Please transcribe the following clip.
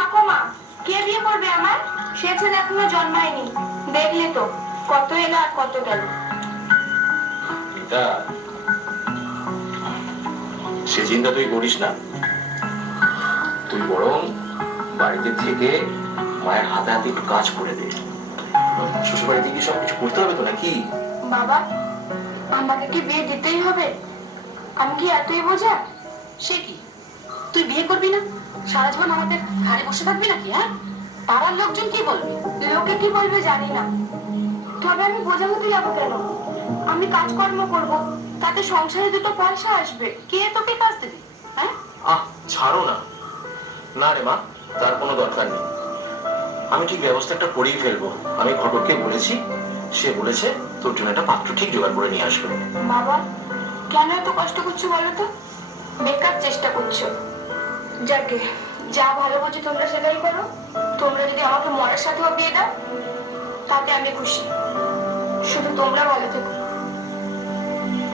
থাকো মা, কে বিয়ে করবে আমার? সে ছেলে এখনো জন্মায়নি। দেখলে তো কত এলো আর কত গেল। এটা সে চিন্তা তুই করিস না। তুই বরং বাড়িতে থেকে মায়ের হাতে হাতে একটু কাজ করে দে। শ্বশুর বাড়িতে কি সবকিছু করতে হবে তো নাকি? বাবা, আমাকে কি বিয়ে দিতেই হবে? আমি কি এতই বোঝা? সে কি, তুই বিয়ে করবি না? সারা জীবন আমাদের ঘরে বসে থাকবি নাকি? হ্যাঁ, পাড়ার লোকজন কি বলবে? লোকে কি বলবে জানি না, তবে আমি বোঝা হতে যাবো কেন? আমি কাজকর্ম করব, তাতে সংসারে দুটো পয়সা আসবে। কে তোকে কাজ দেবে? হ্যাঁ, ছাড়ো না। না রে মা, তার কোনো দরকার নেই। আমি ঠিক ব্যবস্থা একটা করেই ফেলবো। আমি ঘটককে বলেছি, সে বলেছে তোর জন্য একটা পাত্র ঠিক জোগাড় করে নিয়ে আসবে। বাবা, কেন এত কষ্ট করছো বলো তো? বেকার চেষ্টা করছো। যাকে যা ভালো বোঝো তোমরা সেটাই করো। তোমরা যদি আমাকে মরার সাথেও বিয়ে দাও, তাতে আমি খুশি। শুধু তোমরা ভালো থেকো।